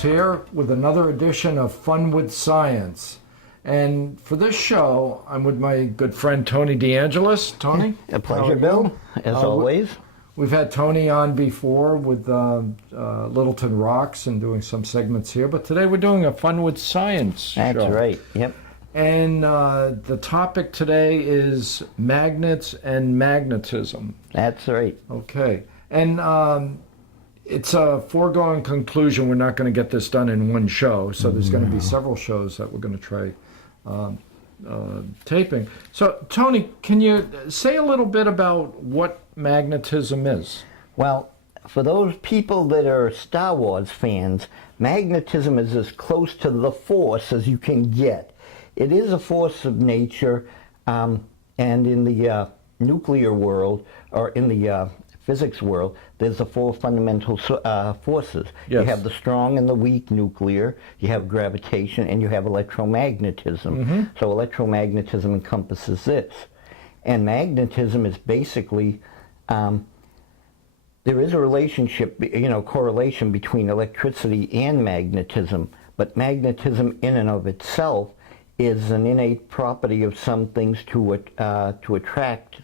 Vales here with another edition of Fun with Science. And for this show, I'm with my good friend Tony DeAngelis. Tony? A pleasure, Bill, as always. We've had Tony on before with Littleton Rocks and doing some segments here, but today we're doing a Fun with Science show. That's right, yep. And the topic today is magnets and magnetism. That's right. Okay. And it's a foregone conclusion we're not going to get this done in one show, so there's going to be several shows that we're going to try taping. So, Tony, can you say a little bit about what magnetism is? Well, for those people that are Star Wars fans, magnetism is as close to the Force as you can get. It is a force of nature, and in the nuclear world, or in the physics world, there's the four fundamental forces. Yes. You have the strong and the weak nuclear, you have gravitation, and you have electromagnetism. So electromagnetism encompasses this. And magnetism is basically, there is a relationship, correlation between electricity and magnetism, but magnetism in and of itself is an innate property of some things to attract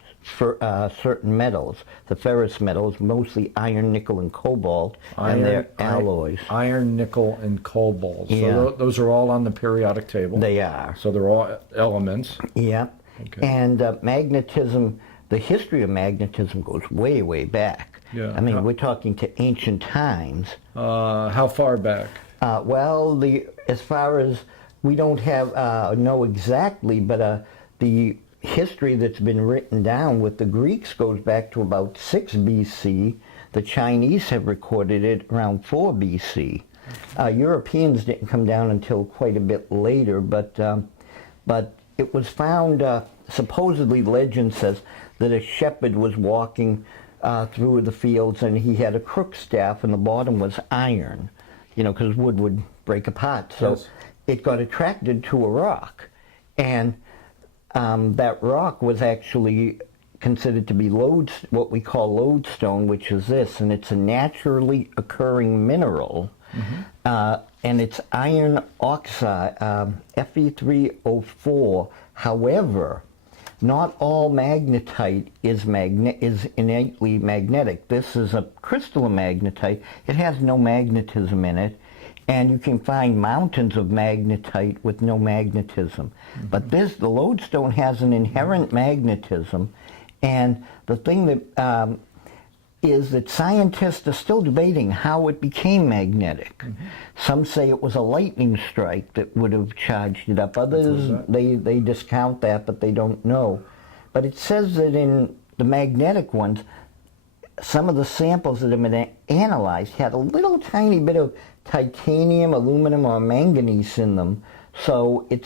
certain metals, the ferrous metals, mostly iron, nickel, and cobalt, and their alloys. Iron, nickel, and cobalt. Yeah. So those are all on the periodic table. They are. So they're all elements. Yeah. Okay. And magnetism, the history of magnetism goes way, way back. Yeah. I mean, we're talking to ancient times. How far back? Well, as far as we don't know exactly, but the history that's been written down with the Greeks goes back to about 6 BC. The Chinese have recorded it around 4 BC. Europeans didn't come down until quite a bit later, but it was found, supposedly legend says, that a shepherd was walking through the fields and he had a crook staff and the bottom was iron, because wood would break apart. So yes. It got attracted to a rock, and that rock was actually considered to be what we call lodestone, which is this, and it's a naturally occurring mineral, and it's iron oxide, Fe3O4. However, not all magnetite is innately magnetic. This is a crystal of magnetite. It has no magnetism in it. And you can find mountains of magnetite with no magnetism. But the lodestone has an inherent magnetism, and the thing that is that scientists are still debating how it became magnetic. Some say it was a lightning strike that would have charged it up. Others, they discount that, but they don't know. But it says that in the magnetic ones, some of the samples that have been analyzed had a little tiny bit of titanium, aluminum, or manganese in them. So it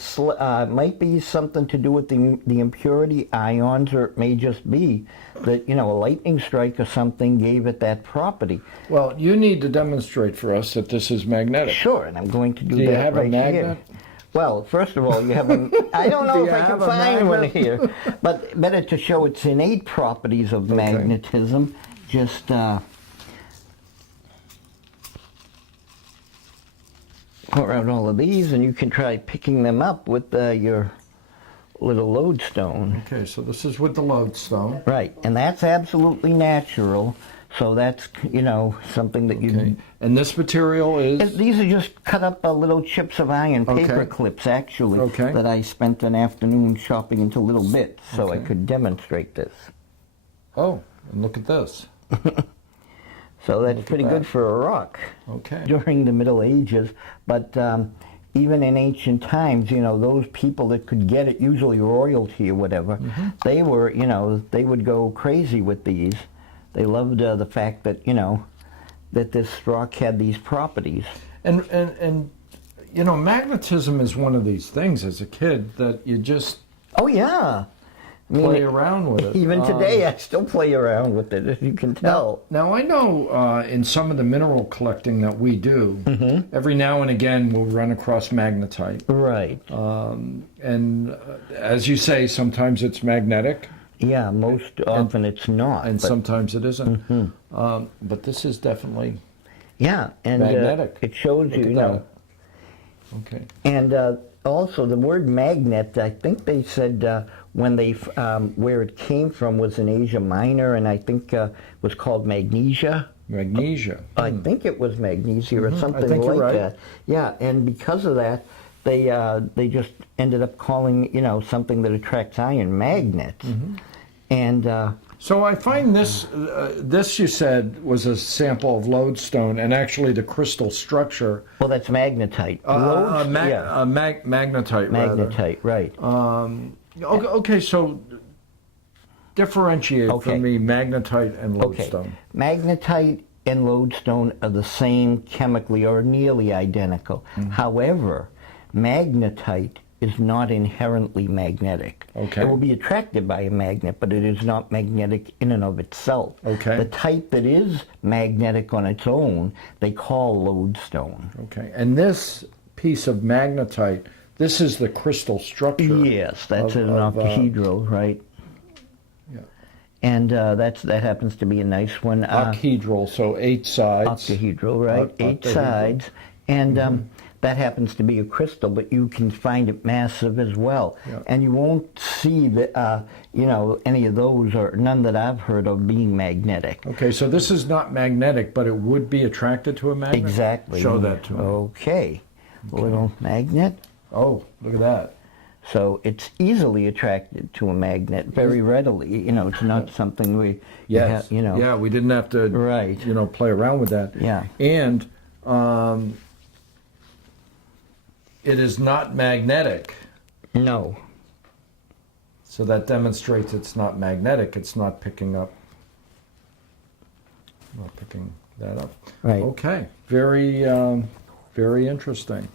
might be something to do with the impurity ions, or it may just be that, a lightning strike or something gave it that property. Well, you need to demonstrate for us that this is magnetic. Sure, and I'm going to do you that have right a magnet? here. Well, first of all, you have a... I don't know if I can find one here, but better to show its innate properties of magnetism. Just pour out all of these, and you can try picking them up with your little lodestone. Okay, so this is with the lodestone. Right, and that's absolutely natural. So that's, something that you... And this material is? These are just cut up little chips of iron, paper clips, actually, that I spent an afternoon chopping into little bits so I could demonstrate this. Oh, and look at this. So that's pretty good for a rock during the Middle Ages. But even in ancient times, those people that could get it, usually royalty or whatever, they were, they would go crazy with these. They loved the fact that, that this rock had these properties. And magnetism is one of these things as a kid that you just play around with it. Even today, I still play around with it, as you can tell. Now I know in some of the mineral collecting that we do, every now and again we'll run across magnetite. Right. And as you say, sometimes it's magnetic. Yeah, most often it's not. And sometimes it isn't. But this is definitely... Yeah, and Magnetic. it shows Look you, at you know. that. Okay. And also the word magnet, I think they said when they, where it came from was in Asia Minor, and I think was called magnesia. Magnesia. I think it was magnesia or something think you're like right. that. Yeah, and because of that, they just ended up calling, you know, something that attracts iron magnets. And So I find this, this you said was a sample of lodestone, and actually the crystal structure. well, that's magnetite. Yeah, Magnetite. Rather. magnetite, right? Okay, so differentiate for me magnetite and lodestone. Magnetite and lodestone are the same chemically or nearly identical. However, magnetite is not inherently magnetic. Okay. It will be attracted by a magnet, but it is not magnetic in and of itself. Okay. The type that is magnetic on its own, they call lodestone. Okay, and this piece of magnetite, this is the crystal structure. Yes, that's an octahedral, right? Yeah. And that happens to be a nice one. Octahedral, so 8 sides. Octahedral, right? 8 octahedral. sides. And that happens to be a crystal, but you can find it massive as well. Yeah. And you won't see that, you know, any of those, or none that I've heard of being magnetic. Okay, so this is not magnetic, but it would be attracted to a magnet? Exactly. Show that to me. Okay. A little magnet. Oh, look at that. So it's easily attracted to a magnet very readily. You know, it's not something Yes. you know. Yeah, we didn't have to, Right. you know, play around with that. Yeah. And it is not magnetic. No. So that demonstrates it's not magnetic. It's not picking up. Not picking that up. Right. Okay. Very, very interesting.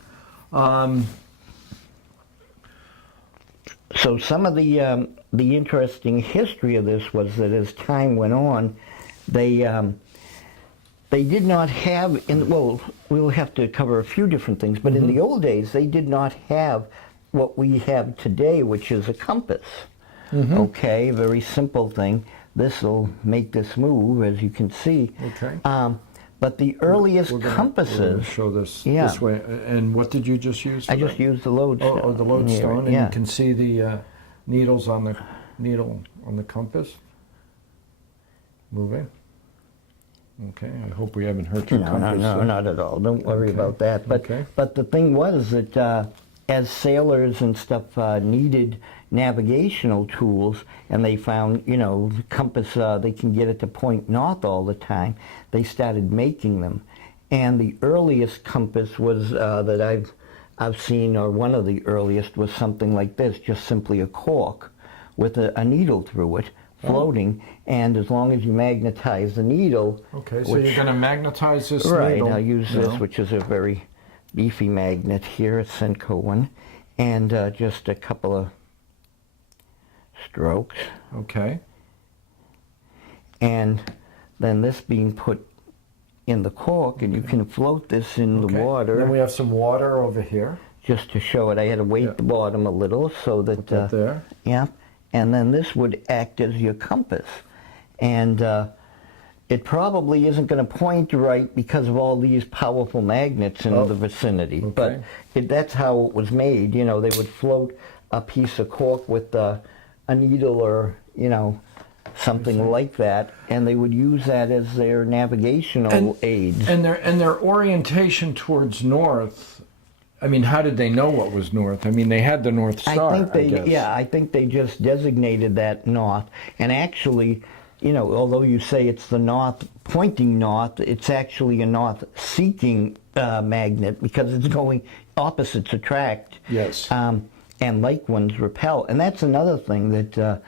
So some of the interesting history of this was that as time went on, they did not have, well, we'll have to cover a few different things, but in the old days, they did not have what we have today, which is a compass. Okay, very simple thing. This will make this move, as you can see. Okay. But the earliest We're gonna compasses, show this Yeah. this way. And what did you just use? For I just that? used the lodestone. Oh, the lodestone, and yeah. you can see the needles on the needle on the compass moving. Okay, I hope we haven't hurt your compass. No, not at all. Don't worry Okay. about that. But Okay. but the thing was that as sailors and stuff needed navigational tools, and they found, you know, the compass, they can get it to point north all the time, they started making them. And the earliest compass was that I've seen, or one of the earliest, was something like this, just simply a cork with a needle through it, floating, and as long as you magnetize the needle... Okay, so you're going to magnetize this Right, needle. I'll use this, now. which is a very beefy magnet here, a Senko one, and just a couple of strokes, Okay. and then this being put in the cork, and you can float this in the Okay. water. Then we have some water over here. Just to show it, I had to weight Yeah. the bottom a little so that, Put that there. yeah, and then this would act as your compass, and it probably isn't going to point right because of all these powerful magnets in the vicinity, okay. but that's how it was made. You know, they would float a piece of cork with a needle, or, you know, something like that, and they would use that as their navigational aids. And their orientation towards north. I mean, how did they know what was north? I mean, they had the North Star. I think they just designated that north. And actually, you know, although you say it's the north pointing north, it's actually a north-seeking magnet, because it's going opposites attract. Yes. And like ones repel. And that's another thing that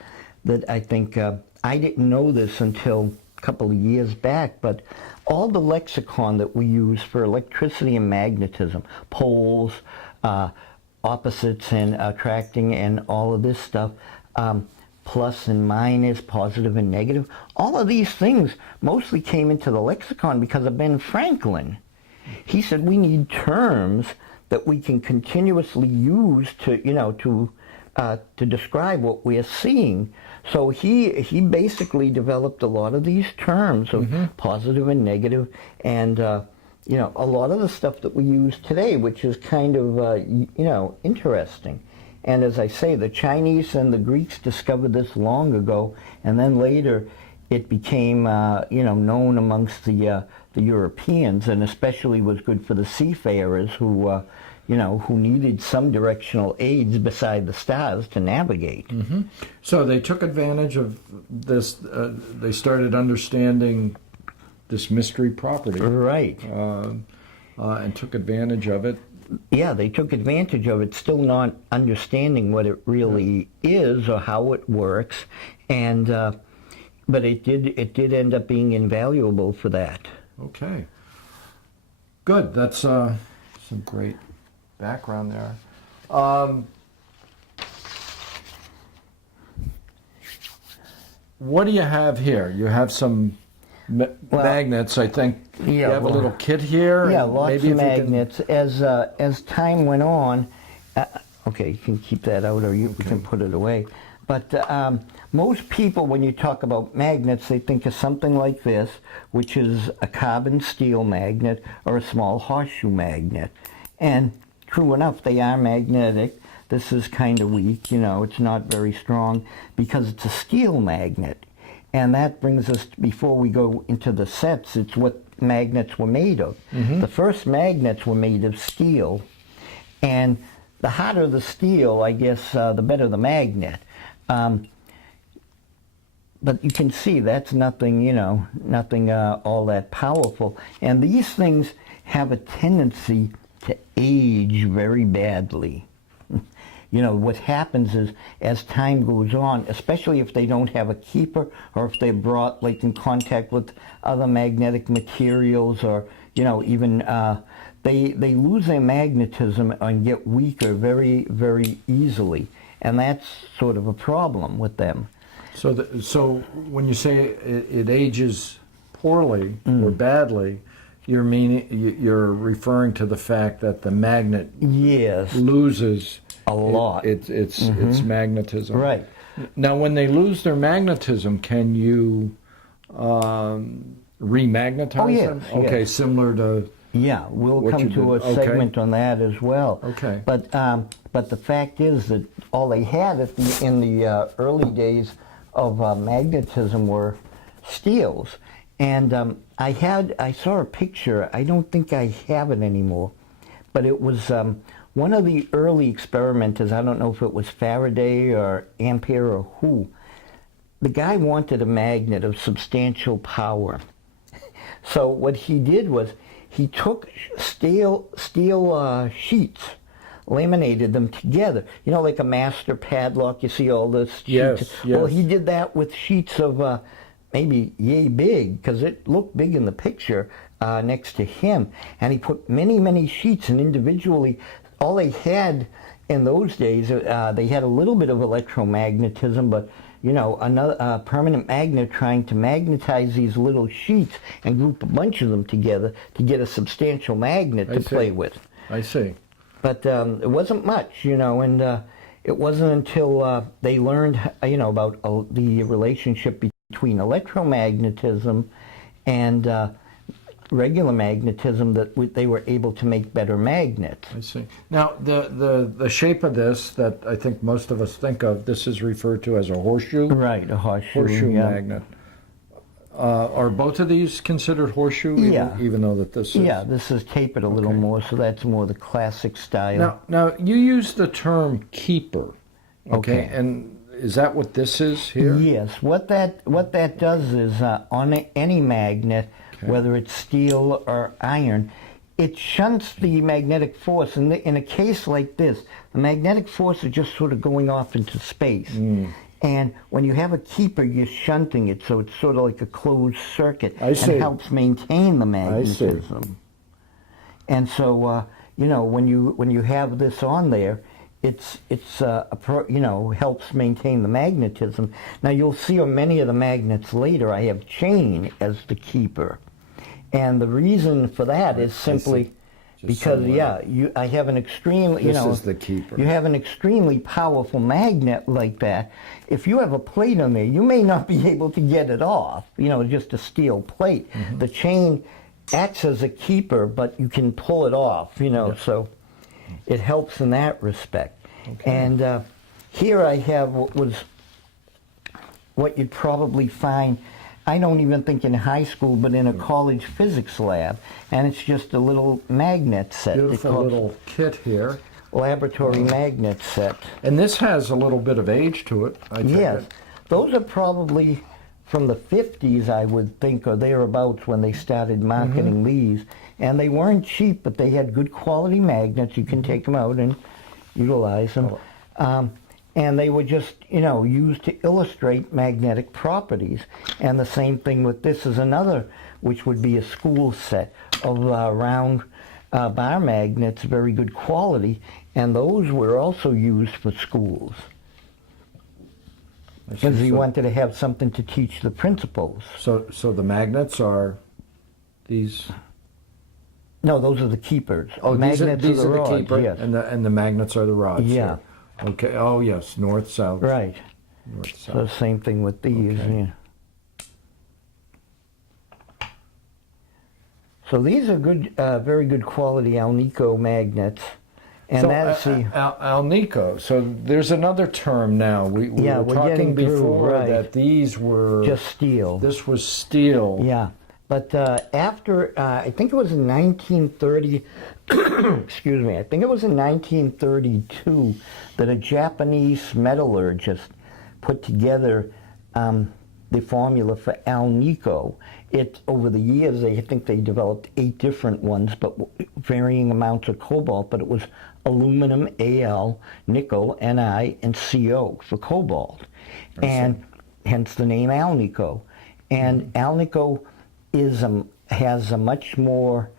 that I think I didn't know this until a couple of years back, but all the lexicon that we use for electricity and magnetism, poles, opposites and attracting, and all of this stuff, plus and minus, positive and negative, all of these things mostly came into the lexicon because of Ben Franklin. He said we need terms that we can continuously use to, you know, to describe what we're seeing. So he basically developed a lot of these terms of positive and negative, and you know, a lot of the stuff that we use today, which is kind of, you know, interesting. And as I say, the Chinese and the Greeks discovered this long ago, and then later it became, you know, known amongst the Europeans, and especially was good for the seafarers who, you know, who needed some directional aids beside the stars to navigate. Mm-hmm. So they took advantage of this. They started understanding this mystery property, Right. And took advantage of it. Yeah, they took advantage of it, still not understanding what it really is or how it works, and but it did end up being invaluable for that. Okay. Good. That's some great background there. What do you have here? You have some magnets, I think. Yeah, you have a little kit here. Yeah, and lots maybe of if you can- magnets. As time went on, okay, you can keep that out, or we can put it away. But most people, when you talk about magnets, they think of something like this, which is a carbon steel magnet or a small horseshoe magnet. And true enough, they are magnetic. This is kind of weak, you know, it's not very strong because it's a steel magnet. And that brings us, before we go into the sets, it's what magnets were made of. Mm-hmm. The first magnets were made of steel, and the hotter the steel, I guess, the better the magnet. But you can see that's nothing, you know, nothing all that powerful. And these things have a tendency to age very badly. You know, what happens is, as time goes on, especially if they don't have a keeper, or if they're brought, like, in contact with other magnetic materials, or, you know, even they lose their magnetism and get weaker very, very easily. And that's sort of a problem with them. So, so when you say it ages poorly or badly, you're referring to the fact that the magnet Yes. loses A lot. Its magnetism. Right. Now, when they lose their magnetism, can you remagnetize Oh, yes, them? Okay, yes. similar to. Yeah, we'll What come you to a did. Okay. segment on that as well. Okay. But the fact is that all they had in the early days of magnetism were steels. And I saw a picture. I don't think I have it anymore, but it was one of the early experimenters. I don't know if it was Faraday or Ampere or who. The guy wanted a magnet of substantial power. So what he did was he took steel sheets, laminated them together. You know, like a master padlock. You see all this sheets. Yes, Well, yes. he did that with sheets of maybe yay big, because it looked big in the picture next to him. And he put many, many sheets, and individually, all they had in those days, they had a little bit of electromagnetism, but you know, another permanent magnet trying to magnetize these little sheets and group a bunch of them together to get a substantial magnet to play with. I see. But it wasn't much, you know, and it wasn't until they learned, you know, about the relationship between electromagnetism and regular magnetism that they were able to make better magnets. I see. Now, the shape of this that I think most of us think of, this is referred to as a horseshoe. Right, a horseshoe, yeah. Magnet. Are both of these considered horseshoe? Yeah. Even though that this is. Yeah, this is tapered a little more, so that's more the classic style. Now you use the term keeper. Okay. And is that what this is here? Yes. What that does is on any magnet, whether it's steel or iron, it shunts the magnetic force. And in a case like this, the magnetic force is just sort of going off into space. And when you have a keeper, you're shunting it, so it's sort of like a closed circuit. I see. And helps maintain the I see. magnetism. And so, you know, when you have this on there, it's you know, helps maintain the magnetism. Now you'll see on many of the magnets later, I have chain as the keeper, and the reason for that is simply because I have an extremely, you know, This is the keeper. You have an extremely powerful magnet like that. If you have a plate on there, you may not be able to get it off. You know, just a steel plate. The chain acts as a keeper, but you can pull it off, you know, so it helps in that respect. Okay. And here I have what you'd probably find, I don't even think in high school, but in a college physics lab, and it's just a little magnet set. Beautiful little kit here. Laboratory magnet set. And this has a little bit of age to it, I think. Yes. Those are probably from the 50s, I would think, or thereabouts when they started marketing these. And they weren't cheap, but they had good quality magnets. You can take them out and utilize them. And they were just, you know, used to illustrate magnetic properties. And the same thing with this is another, which would be a school set of round bar magnets, very good quality. And those were also used for schools. Because he wanted to have something to teach the principals. So the magnets are these? No, those are the keepers. Oh, these are the rods, keeper, yes. and the magnets are the rods. Yeah. Here. Okay. Oh yes, north south. Right. North south. So same thing with these. Okay. Yeah. So these are good, very good quality Alnico magnets. And so that's the Alnico. So there's another term now. We were talking before that these were just steel. This was steel. Yeah, but after I think it was in 1930. Excuse me. I think it was in 1932 that a Japanese metallurgist put together the formula for Alnico. It over the years, I think they developed 8 different ones, but varying amounts of cobalt. But it was aluminum, Al, nickel, Ni, and Co for cobalt, and hence the name Alnico. And Alnico has a much more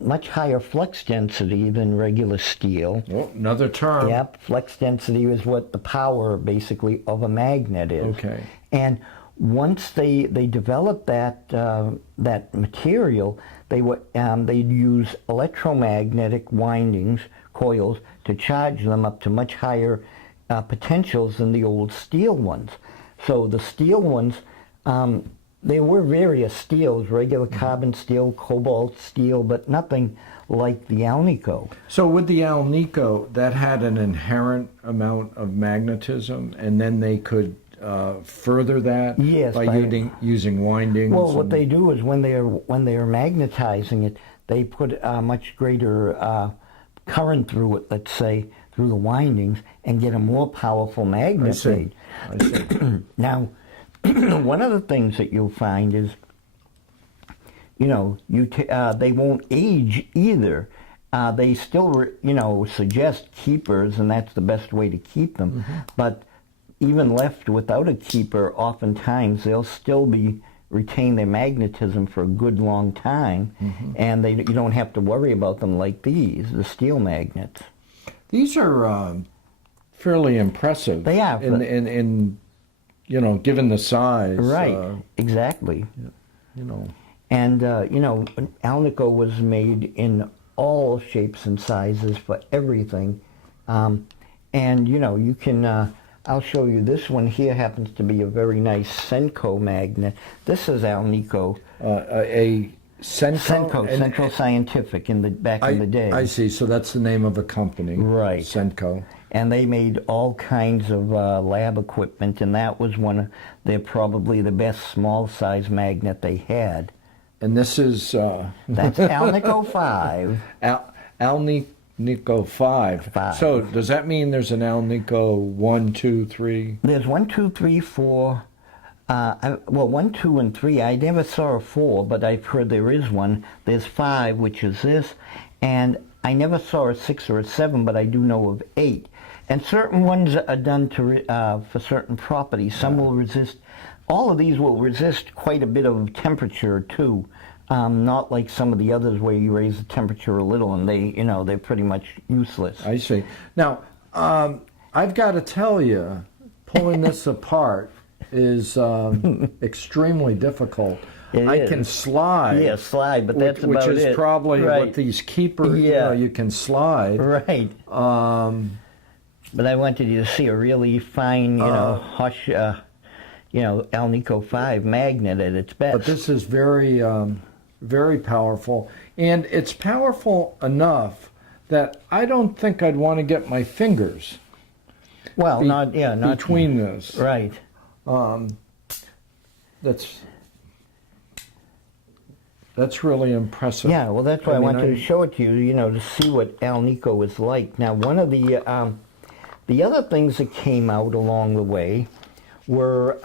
much higher flux density than regular steel. Oh, another term. Yep, flux density is what the power basically of a magnet is. Okay. And once they developed that that material, they'd use electromagnetic windings, coils, to charge them up to much higher potentials than the old steel ones. So the steel ones, there were various steels, regular carbon steel, cobalt steel, but nothing like the Alnico. So with the Alnico, that had an inherent amount of magnetism, and then they could further that by using windings. Well, what they do is when they are magnetizing it, they put a much greater current through it, let's say, through the windings, and get a more powerful magnet made. I see. Now, one of the things that you'll find is, you know, they won't age either. They still, you know, suggest keepers, and that's the best way to keep them. But even left without a keeper, oftentimes they'll still retain their magnetism for a good long time, and you don't have to worry about them like the steel magnets. These are fairly impressive. They are. In you know, given the size. Right, exactly. You know. And, you know, Alnico was made in all shapes and sizes for everything. And, you know, you can, I'll show you this one here happens to be a very nice Senko magnet. This is Alnico. A Senko? Central Scientific back in the day. I see. So that's the name of a company. Right. Senko. And they made all kinds of lab equipment, and that was they're probably the best small size magnet they had. And this is... That's Alnico 5. Alnico 5. So does that mean there's an Alnico 1, 2, 3? There's 1, 2, 3, 4. Well, 1, 2, and 3. I never saw a 4, but I've heard there is one. There's 5, which is this. And I never saw a 6 or a 7, but I do know of 8. And certain ones are done for certain properties. Some will resist. All of these will resist quite a bit of temperature too. Not like some of the others where you raise the temperature a little and they're pretty much useless. I see. Now, I've got to tell you, pulling this apart is extremely difficult. I can slide. Yeah, slide, but that's about it. Which is probably what these keepers, you can slide. Right. But I wanted you to see a really fine, Alnico 5 magnet at its best. But this is very very powerful. And it's powerful enough that I don't think I'd want to get my fingers Well, not between this. right. That's really impressive. Yeah, well, that's why I wanted to show it to you, you know, to see what Alnico is like. Now, one of the other things that came out along the way were,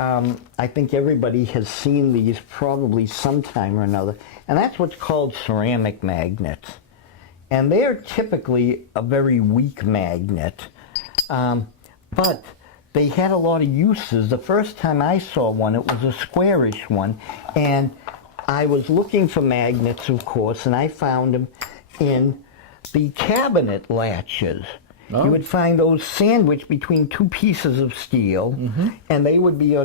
I think everybody has seen these probably sometime or another, and that's what's called ceramic magnets. And they're typically a very weak magnet, but they had a lot of uses. The first time I saw one, it was a squarish one, and I was looking for magnets, of course, and I found them in the cabinet latches. Oh. You would find those sandwiched between two pieces of steel, and they would be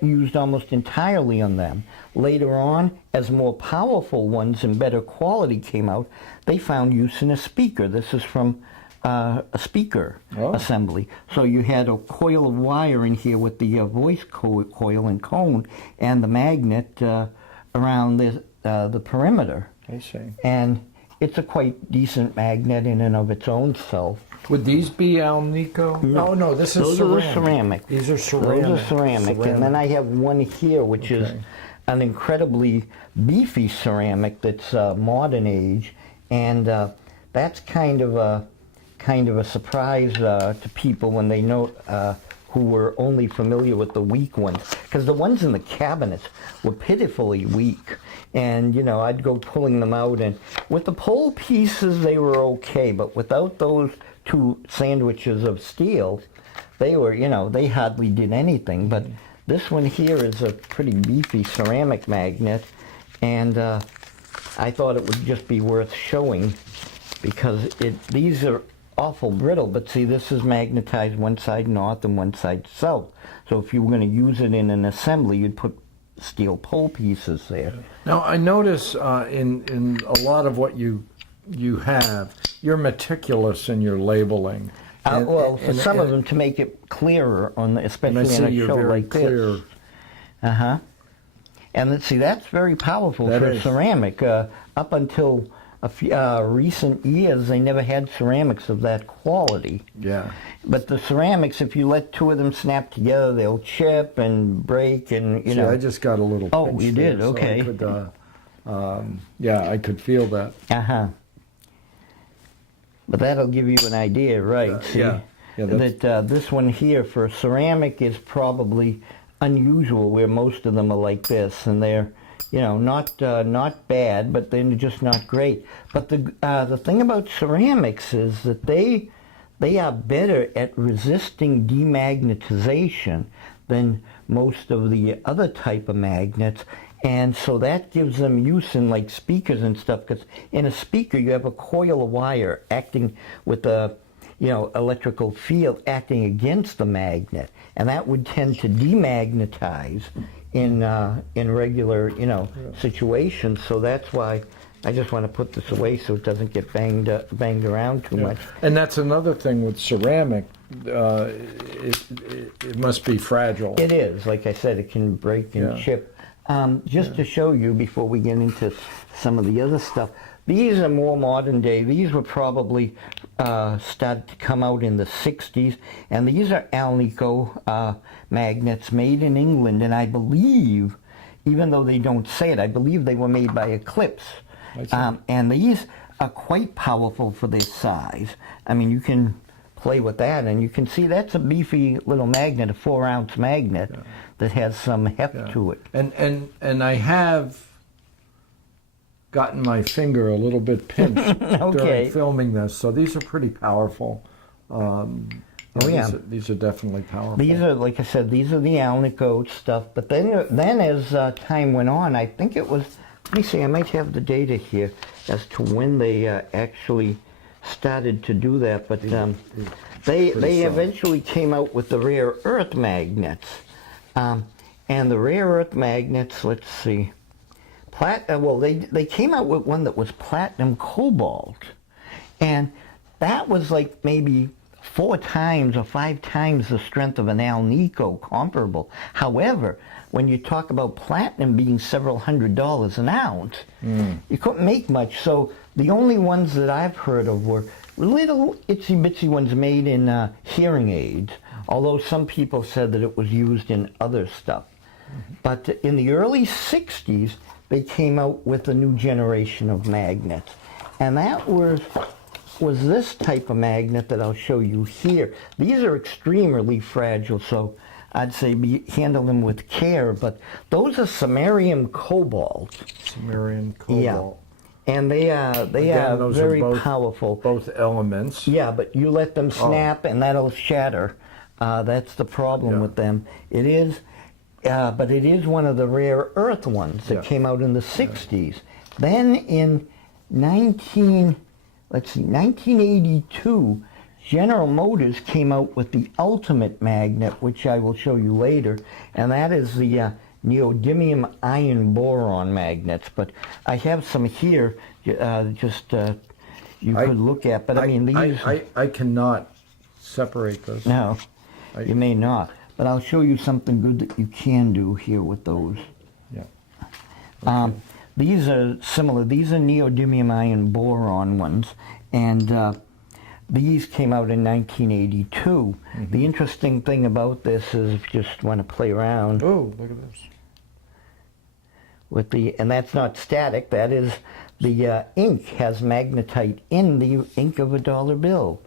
used almost entirely on them. Later on, as more powerful ones and better quality came out, they found use in a speaker. This is from a speaker assembly. So you had a coil of wire in here with the voice coil and cone, and the magnet around the perimeter. I see. And it's a quite decent magnet in and of its own self. Would these be Alnico? No. Oh, no, this is Those ceramic. are ceramic. These are ceramic. Those are ceramic. And then I have one here, which is an incredibly beefy ceramic that's modern age, and that's kind of a surprise to people when they know who were only familiar with the weak ones, because the ones in the cabinets were pitifully weak. And, you know, I'd go pulling them out, and with the pole pieces they were okay, but without those two sandwiches of steel, they were, you know, they hardly did anything. But this one here is a pretty beefy ceramic magnet, and I thought it would just be worth showing, because these are awful brittle, but see, this is magnetized one side north and one side south. So if you were going to use it in an assembly, you'd put steel pole pieces there. Now, I notice in a lot of what you have, you're meticulous in your labeling. Well, for some of them, to make it clearer, especially on a show like this. And let's see, that's very powerful for ceramic. Up until a few recent years, they never had ceramics of that quality. Yeah. But the ceramics, if you let two of them snap together, they'll chip and break, and you know. I just got a little. Oh, pinch you did? there, Okay. So I could, yeah, I could feel that. But that'll give you an idea, right? See, yeah. That this one here for ceramic is probably unusual, where most of them are like this, and they're, you know, not bad, but they're just not great. But the thing about ceramics is that they are better at resisting demagnetization than most of the other type of magnets. And so that gives them use in like speakers and stuff, because in a speaker you have a coil of wire acting with a, you know, electrical field acting against the magnet, and that would tend to demagnetize in regular, you know, situations. So that's why I just want to put this away so it doesn't get banged around too much. And that's another thing with ceramic. It must be fragile. It is, like I said, it can break and chip. Just to show you before we get into some of the other stuff, these are more modern day. These were probably started to come out in the 60s, and these are Alnico magnets made in England, and I believe, even though they don't say it, I believe they were made by Eclipse. And these are quite powerful for their size. I mean, you can play with that, and you can see that's a beefy little magnet, a 4-ounce magnet that has some heft to it. And I have gotten my finger a little bit pinched during filming this, so these are pretty powerful. These are definitely powerful. These are, like I said, these are the Alnico stuff. But then as time went on, I think it was, let me see, I might have the data here as to when they actually started to do that. But they eventually came out with the rare earth magnets. And the rare earth magnets, let's see, well, they came out with one that was platinum cobalt. And that was like maybe 4 times or 5 times the strength of an Alnico comparable. However, when you talk about platinum being several $100s an ounce, you couldn't make much. So the only ones that I've heard of were little itsy-bitsy ones made in hearing aids, although some people said that it was used in other stuff. But in the early 60s, they came out with a new generation of magnets. And that was this type of magnet that I'll show you here. These are extremely fragile, so I'd say handle them with care. But those are samarium cobalt. Samarium cobalt. Yeah. And they are very powerful. Both elements. Yeah, but you let them snap and that'll shatter. That's the problem with them. It is, but it is one of the rare earth ones that came out in the 60s. Then in 1982, General Motors came out with the ultimate magnet, which I will show you later, and that is the neodymium iron boron magnets. But I have some here, you could look at. But I mean, these. I cannot separate those. No, you may not. But I'll show you something good that you can do here with those. Yeah. These are similar. These are neodymium iron boron ones, and these came out in 1982. The interesting thing about this is, if you just want to play around. Oh, look at this. With and that's not static. That is, the ink has magnetite in the ink of a dollar bill.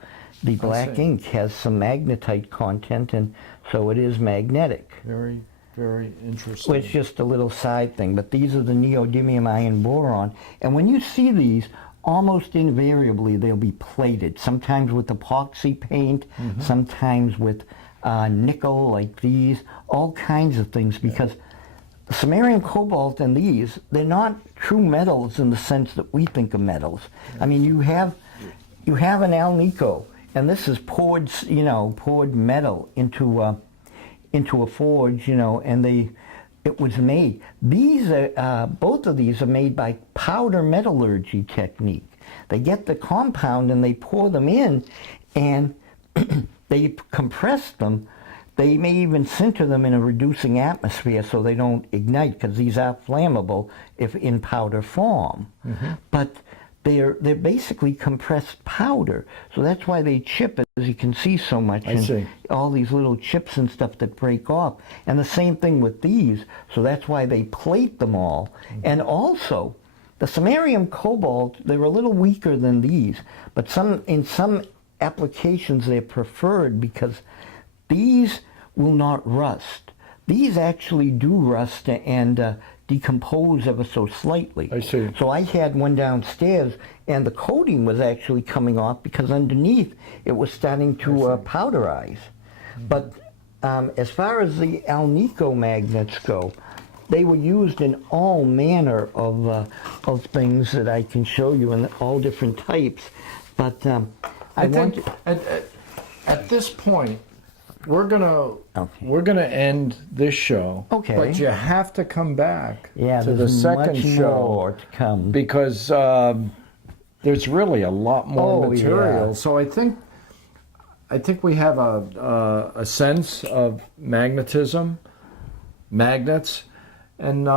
The black ink has some magnetite content, and so it is magnetic. Very, very interesting. It's just a little side thing, but these are the neodymium iron boron. And when you see these, almost invariably they'll be plated, sometimes with epoxy paint, sometimes with nickel like these, all kinds of things, because samarium cobalt and these, they're not true metals in the sense that we think of metals. I mean, you have an Alnico, and this is poured, poured metal into a forge, and it was made. These are both of these are made by powder metallurgy technique. They get the compound and they pour them in, and they compress them. They may even sinter them in a reducing atmosphere so they don't ignite, because these are flammable if in powder form. But they're basically compressed powder, so that's why they chip, as you can see so much. I see. All these little chips and stuff that break off. And the same thing with these, so that's why they plate them all. And also, the samarium cobalt, they're a little weaker than these, but in some applications they're preferred because these will not rust. These actually do rust and decompose ever so slightly. I see. So I had one downstairs, and the coating was actually coming off because underneath it was starting to powderize. But as far as the Alnico magnets go, they were used in all manner of things that I can show you in all different types. But I think at this point, we're gonna end this show. Okay. But you have to come back to the there's second much show more to come. because there's really a lot more material. Yeah. So I think we have a sense of magnetism, magnets, and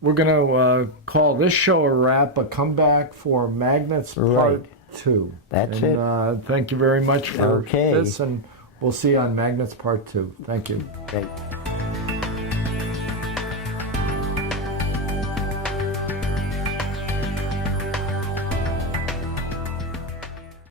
we're gonna call this show a wrap. But come back for magnets part 2. That's it. Thank you very much for Okay. this, and we'll see you on Magnets Part 2. Thank you. Great.